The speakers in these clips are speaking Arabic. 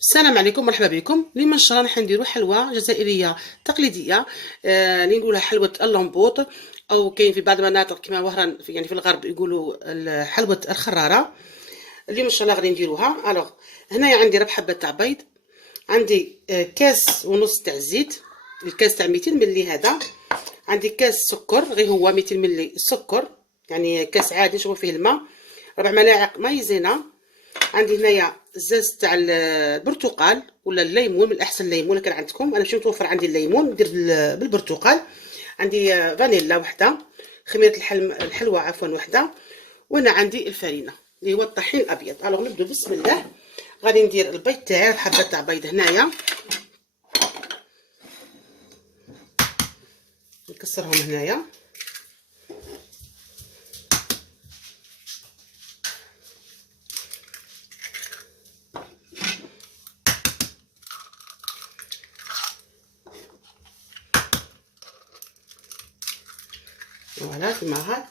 السلام عليكم، مرحبا بكم. اليوم ان شاء الله راح نديرو حلوه جزائريه تقليديه، اللي نقولها حلوه اللمبوط، او كاين في بعض المناطق كما وهران يعني في الغرب يقولوا حلوه الخراره. اليوم ان شاء الله غادي نديروها. الوغ هنايا عندي ربع حبه تاع بيض، عندي كاس ونص تاع الزيت، الكاس تاع 200 ملي هذا. عندي كاس سكر، غير هو 200 ملي سكر، يعني كاس عادي نشربوا فيه الماء. 4 ملاعق مايزينا. عندي هنايا الزاز تاع البرتقال ولا الليمون، من الاحسن الليمون كان عندكم. انا ماشي متوفر عندي الليمون، ندير بالبرتقال. عندي فانيلا وحده، خميره الحلوى عفوا وحده. وهنا عندي الفرينه اللي هو الطحين الابيض. الوغ نبداو بسم الله. غادي ندير البيض تاعي، حبه تاع بيض هنايا نكسرهم هنايا. فوالا كيما هاد.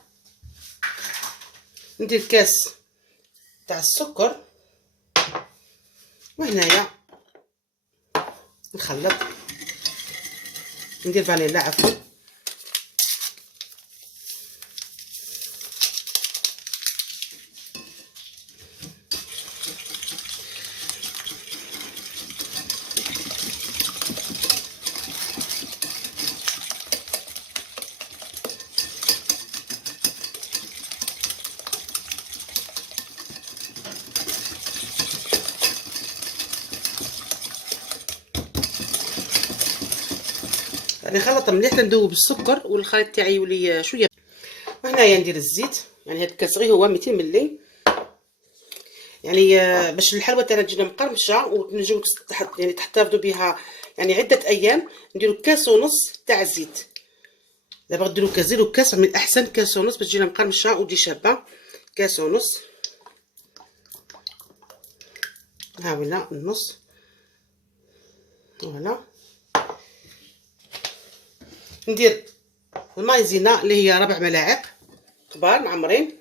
ندير كاس تاع السكر، وهنايا نخلط. ندير فانيلا عفوا، يعني نخلط مليح لندوب السكر والخليط تاعي يولي شويه. وهنايا ندير الزيت، يعني هاد الكاس غير هو 200 ملي، يعني باش الحلوه تاعنا تجينا مقرمشه وتنجمو يعني تحتفظوا بها يعني عده ايام. نديرو كاس ونص تاع الزيت. دابا ديروا كاس، ديروا كاس من الاحسن، كاس ونص باش تجينا مقرمشه وتجي شابه. كاس ونص، ها ولا النص. فوالا. ندير المايزينا اللي هي 4 ملاعق كبار معمرين.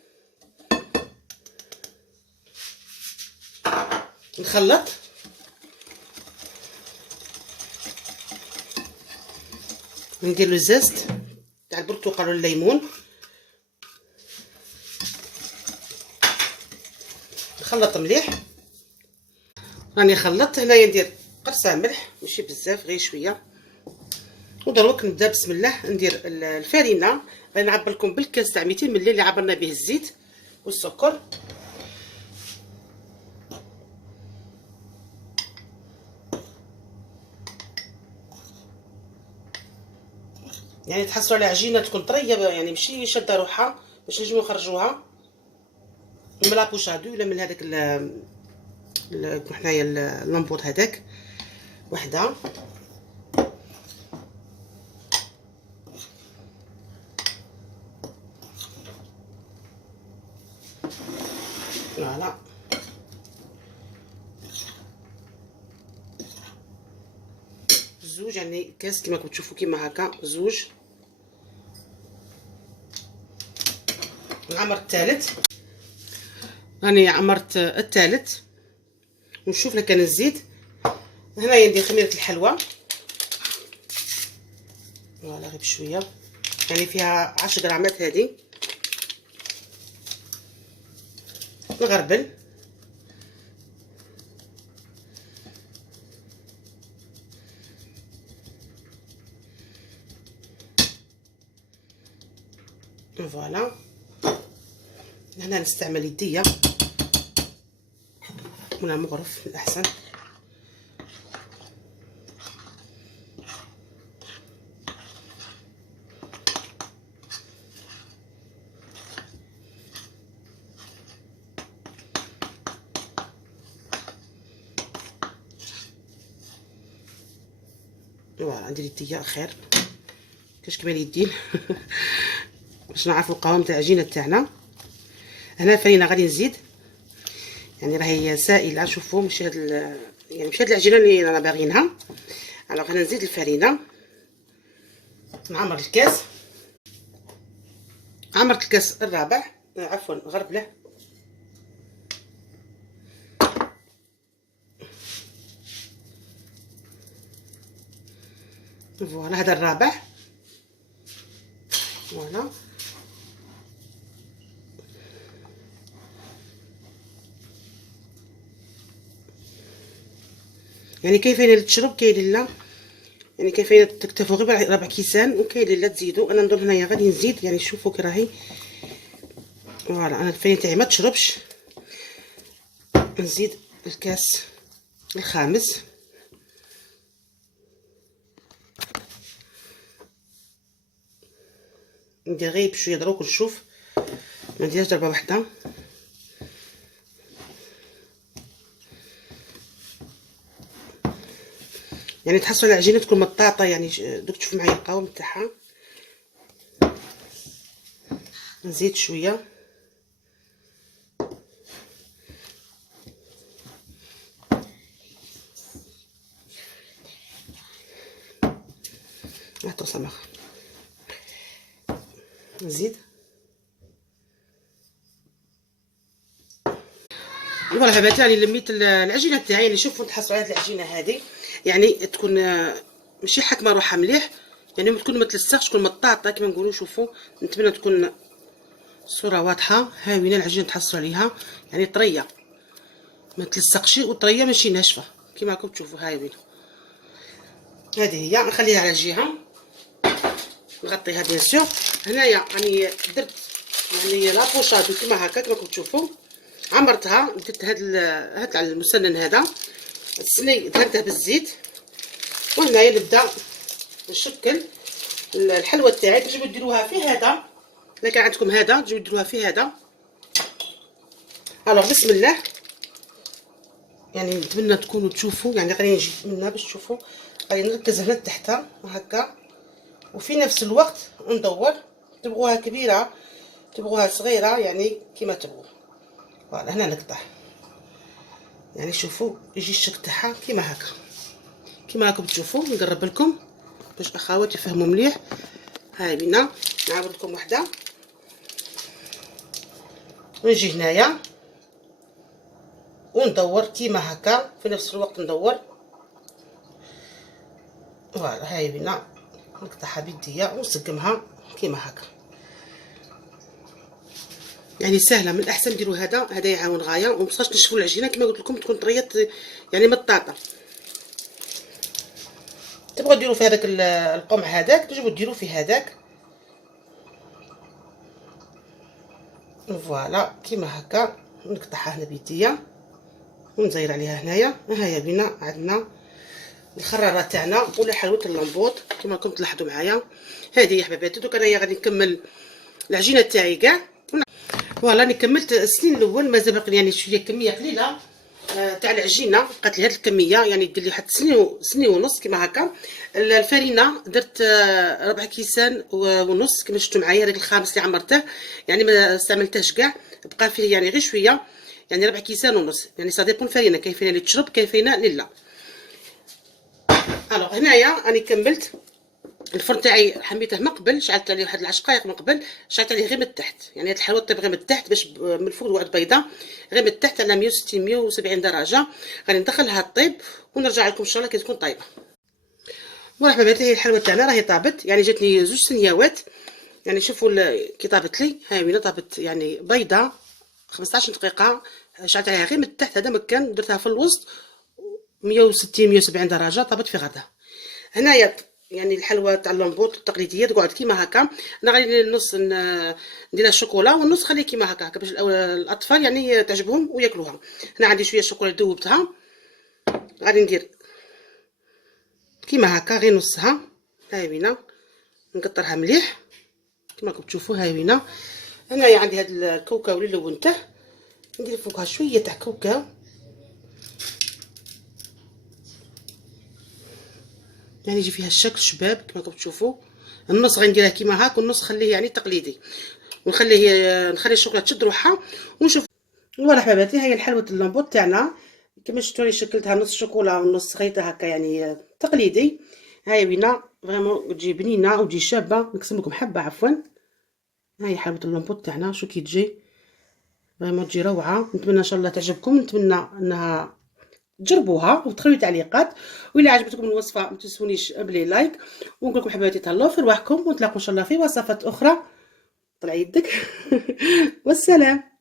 نخلط. ندير الزاز تاع البرتقال والليمون، نخلط مليح. راني خلطت. هنايا ندير قرصه ملح، ماشي بزاف غير شويه. ودروك نبدا بسم الله. ندير الفرينه. غادي نعبر لكم بالكاس تاع 200 ملي اللي عبرنا به الزيت والسكر. يعني تحصلوا على عجينه تكون طريه، يعني ماشي شاده روحها، باش نجمو نخرجوها من لابوشادو ولا من هذاك حنايا اللمبوط هذاك. وحده. فوالا. زوج، يعني كاس كما كتشوفوا كيما هكا زوج. نعمر الثالث. راني عمرت الثالث ونشوف لك انا نزيد. هنايا ندير خميره الحلوى، فوالا غير بشويه، يعني فيها 10 غرامات هذه. نغربل. فوالا. هنا نستعمل يديه ولا مغرف الاحسن. فوالا ندير يديه خير، كاش كمال يدين باش نعرفوا القوام تاع العجينه تاعنا. هنا الفرينه غادي نزيد، يعني راهي سائله. شوفوا ماشي هاد يعني ماشي هاد العجينه اللي رانا باغينها. الوغ انا نزيد الفرينه. نعمر الكاس. عمرت الكاس الرابع، عفوا غربله. فوالا هذا الرابع. فوالا يعني كاين فين تشرب، كاين اللي لا، يعني كاين فين تكتفوا غير ربع كيسان، وكاين اللي لا تزيدوا. انا نضرب هنايا غادي نزيد، يعني شوفوا كي راهي. فوالا انا الفرينه تاعي ما تشربش، نزيد الكاس الخامس. ندير غير بشويه دروك نشوف، ما نديرش ضربه واحده. يعني تحصلوا على العجينه تكون مطاطه، يعني دوك تشوفوا معايا القوام تاعها. نزيد شويه، هاتو سماخ. نزيد فوالا حباتي. يعني لميت العجينه تاعي. يعني شوفوا تحصلوا على هاد العجينه هذه، يعني تكون ماشي حكمه روحها مليح، يعني تكون ما تلصقش، تكون مطاطه كما نقولوا. شوفوا نتمنى تكون الصوره واضحه. هاوينا العجينه تحصلوا عليها، يعني طريه ما تلصقش، وطريه ماشي ناشفه كما راكم تشوفوا. هاوينا هذه هي. نخليها على الجهه، نغطيها بيان سور. هنايا راني درت يعني لابوشاد كما هكا كما راكم تشوفوا. عمرتها، درت هاد على المسنن هذا السني، دهنته بالزيت. وهنايا نبدا نشكل الحلوه تاعي. تجيبوا ديروها في هذا، الا كان عندكم هذا تجيبوا ديروها في هذا. الوغ بسم الله. يعني نتمنى تكونوا تشوفوا، يعني غادي نجي منها باش تشوفوا. غادي نركز هنا تحت هكا، وفي نفس الوقت ندور. تبغوها كبيره تبغوها صغيره، يعني كيما تبغوا. فوالا هنا نقطع، يعني شوفوا يجي الشكل تاعها كيما هكا كيما راكم تشوفوا. نقرب لكم باش اخوات يفهموا مليح. هاي بينا نعاود لكم وحده، ونجي هنايا وندور كيما هكا في نفس الوقت ندور. فوالا هاي بينا نقطعها بيديا ونسقمها كيما هكا. يعني سهله، من الاحسن ديروا هذا يعاون غايه. ومبقاش تنشفوا العجينه كما قلت لكم، تكون طريه يعني مطاطه. تبغوا ديروا في هذاك القمع هذاك، تجيبوا ديروا في هذاك. فوالا كيما هكا. نقطعها هنا بيديا ونزير عليها هنايا. هيا بينا عندنا الخراره تاعنا ولا حلوه اللمبوط كما راكم تلاحظوا معايا. هذه يا حباباتي. دوك انايا غادي نكمل العجينه تاعي كاع. فوالا راني كملت السنين الاول، مازال باقي يعني شويه كميه قليله تاع العجينه. بقات لي هذه الكميه، يعني دير لي حتى سنين ونص كما هكا. الفرينه درت ربع كيسان ونص كما شفتوا معايا. هذاك الخامس اللي عمرته يعني ما استعملتهش كاع، بقى فيه يعني غير شويه، يعني ربع كيسان ونص. يعني صا ديبون فرينه، كاين فرينه اللي تشرب كاين فرينه اللي لا. الوغ هنايا راني كملت الفرن تاعي. حميته من قبل، شعلت عليه واحد 10 دقائق من قبل، شعلت عليه غير من التحت. يعني هاد الحلوه طيب غير من التحت، باش من الفوق تقعد بيضه. غير من التحت على 160 170 درجه. غادي ندخلها طيب ونرجع لكم ان شاء الله كي تكون طايبه. فوالا حباباتي هي الحلوه تاعنا راهي طابت. يعني جاتني زوج سنيوات. يعني شوفوا كي طابت لي. هاي وين طابت يعني بيضه 15 دقيقه. شعلت عليها غير من التحت، هذا مكان درتها في الوسط 160 170 درجه، طابت في غدا. هنايا يعني الحلوه تاع اللمبوط التقليديه تقعد كيما هكا. انا غادي النص نديرها الشوكولا، والنص خليه كيما هكا باش الاطفال يعني تعجبهم وياكلوها. هنا عندي شويه الشوكولا ذوبتها، غادي ندير كيما هكا غير نصها. هاي وينا نقطرها مليح كما راكم تشوفوا. هاي وينا. هنايا عندي هاد الكاوكاو اللي لونته، ندير فوقها شويه تاع كاوكاو. يعني يجي فيها الشكل شباب كما راكم تشوفوا. النص غنديرها كيما هاك، والنص خليه يعني تقليدي، نخلي الشوكولا تشد روحها ونشوف. فوالا حباباتي هي الحلوه اللمبوط تاعنا كما شفتوا. راني شكلتها نص شوكولا ونص خيطه هكا يعني تقليدي. هاي وينا فريمون تجي بنينه وتجي شابه. نقسم لكم حبه عفوا. هاي حلوه اللمبوط تاعنا شو كي تجي فريمون تجي روعه. نتمنى ان شاء الله تعجبكم. نتمنى انها تجربوها وتخلوا لي تعليقات. والى عجبتكم الوصفه ما تنسونيش بلي لايك. ونقول لكم حبايبي تهلاو في رواحكم، ونتلاقوا ان شاء الله في وصفات اخرى. طلع يدك والسلام.